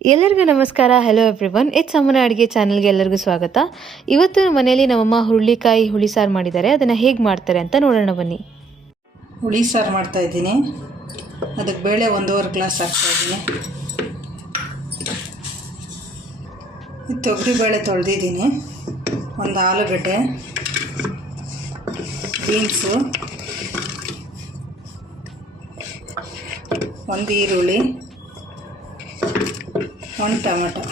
ಎಲ್ಲರಿಗೂ ನಮಸ್ಕಾರ. Hello everyone, it's ಅಮ್ಮನ ಅಡುಗೆ ಚಾನಲ್ಗೆ ಎಲ್ಲರಿಗೂ ಸ್ವಾಗತ. ಇವತ್ತು ಮನೆಯಲ್ಲಿ ನಮ್ಮಮ್ಮ ಹುರುಳಿಕಾಯಿ ಹುಳಿ ಸಾರು ಮಾಡಿದ್ದಾರೆ. ಅದನ್ನು ಹೇಗೆ ಮಾಡ್ತಾರೆ ಅಂತ ನೋಡೋಣ ಬನ್ನಿ. ಹುಳಿ ಸಾರು ಮಾಡ್ತಾಯಿದ್ದೀನಿ. ಅದಕ್ಕೆ ಬೇಳೆ 1.5 ಗ್ಲಾಸ್ ಹಾಕ್ತಾಯಿದ್ದೀನಿ. ತೊಗರಿಬೇಳೆ ತೊಳೆದಿದ್ದೀನಿ. ಒಂದು ಆಲೂಗಡ್ಡೆ, ಬೀನ್ಸು, ಒಂದು ಈರುಳ್ಳಿ, ಒಂದು ಟೊಮೆಟೊ,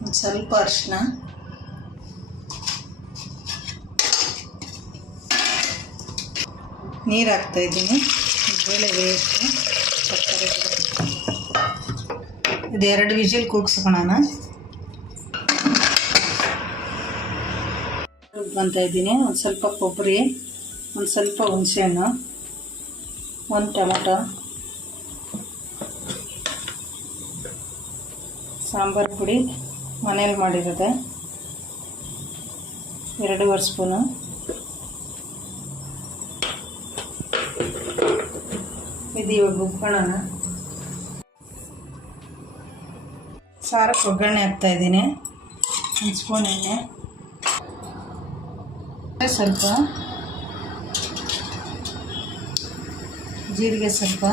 ಒಂದು ಸ್ವಲ್ಪ ಅರಿಶಿನ, ನೀರು ಹಾಕ್ತಾಯಿದ್ದೀನಿ. ಬೇಳೆ ಬೇಯಿಸಿ ಸಕ್ಕರೆ ಇದು 2 ವಿಜಿಲ್ ಕೂಗಿಸ್ಕೊಳ್ಳೋಣ. ರುಬ್ಕೊಳ್ತಾಯಿದ್ದೀನಿ. ಒಂದು ಸ್ವಲ್ಪ ಕೊಬ್ಬರಿ, ಒಂದು ಸ್ವಲ್ಪ ಹುಣಸೆಹಣ್ಣು, ಒಂದು ಟೊಮೆಟೊ, ಸಾಂಬಾರು ಪುಡಿ ಮನೇಲಿ ಮಾಡಿರೋದೆ 2.5 ಸ್ಪೂನು, ಇದು ಇವಾಗ ರುಬ್ಕೊಳ್ಳೋಣ. ಸಾರಕ್ಕೆ ಒಗ್ಗರಣೆ ಹಾಕ್ತಾಯಿದ್ದೀನಿ. 1 ಸ್ಪೂನ್ ಎಣ್ಣೆ, ಸ್ವಲ್ಪ ಜೀರಿಗೆ, ಸ್ವಲ್ಪ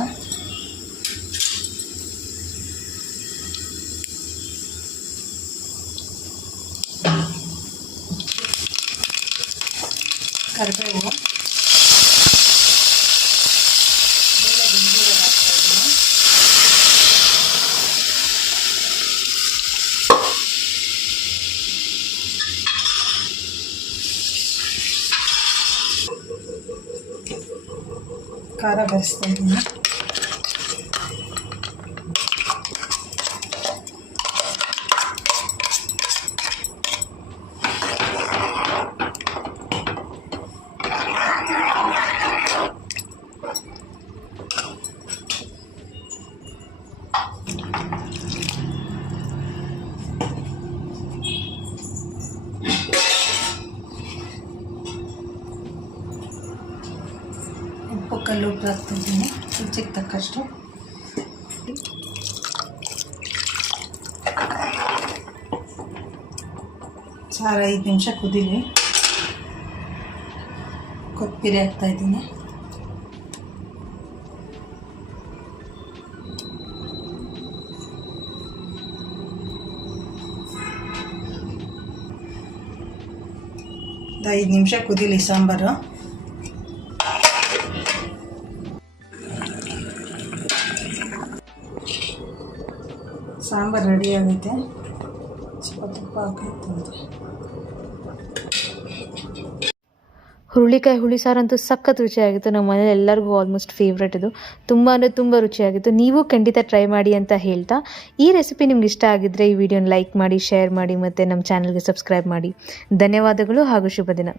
ಕರಿಬೇವು, ಬೇಳೆ ಬೆಂದಿರೋ ಹಾಕ್ತಾಯಿದ್ದೀನಿ. ಖಾರ ಬೆರೆಸ್ತಾಯಿದ್ದೀನಿ. ಉಪ್ಪು ಕಲ್ಲು ಉಪ್ಪು ಹಾಕ್ತಿದ್ದೀನಿ ರುಚಿಗೆ ತಕ್ಕಷ್ಟು. ಸಾರು 5 ನಿಮಿಷ ಕುದೀಲಿ. ಕೊತ್ತಂಬರಿ ಹಾಕ್ತಾಯಿದ್ದೀನಿ. ಒಂದು 5 ನಿಮಿಷ ಕುದೀಲಿ ಸಾಂಬಾರು. ಸಾಂಬಾರು ರೆಡಿ ಆಗೈತೆ. ಸ್ವಲ್ಪ ತುಪ್ಪ ಹಾಕೈತೆ. ಹುರುಳಿಕಾಯಿ ಹುಳಿ ಸಾರು ಅಂತೂ ಸಖತ್ ರುಚಿಯಾಗಿತ್ತು. ನಮ್ಮ ಮನೇಲಿ ಎಲ್ಲರಿಗೂ ಆಲ್ಮೋಸ್ಟ್ ಫೇವ್ರೇಟ್ ಇದು. ತುಂಬ ಅಂದರೆ ತುಂಬ ರುಚಿಯಾಗಿತ್ತು. ನೀವು ಖಂಡಿತ ಟ್ರೈ ಮಾಡಿ ಅಂತ ಹೇಳ್ತಾ, ಈ ರೆಸಿಪಿ ನಿಮ್ಗೆ ಇಷ್ಟ ಆಗಿದ್ದರೆ ಈ ವಿಡಿಯೋನ ಲೈಕ್ ಮಾಡಿ, ಶೇರ್ ಮಾಡಿ ಮತ್ತು ನಮ್ಮ ಚಾನಲ್ಗೆ ಸಬ್ಸ್ಕ್ರೈಬ್ ಮಾಡಿ. ಧನ್ಯವಾದಗಳು ಹಾಗೂ ಶುಭ ದಿನ.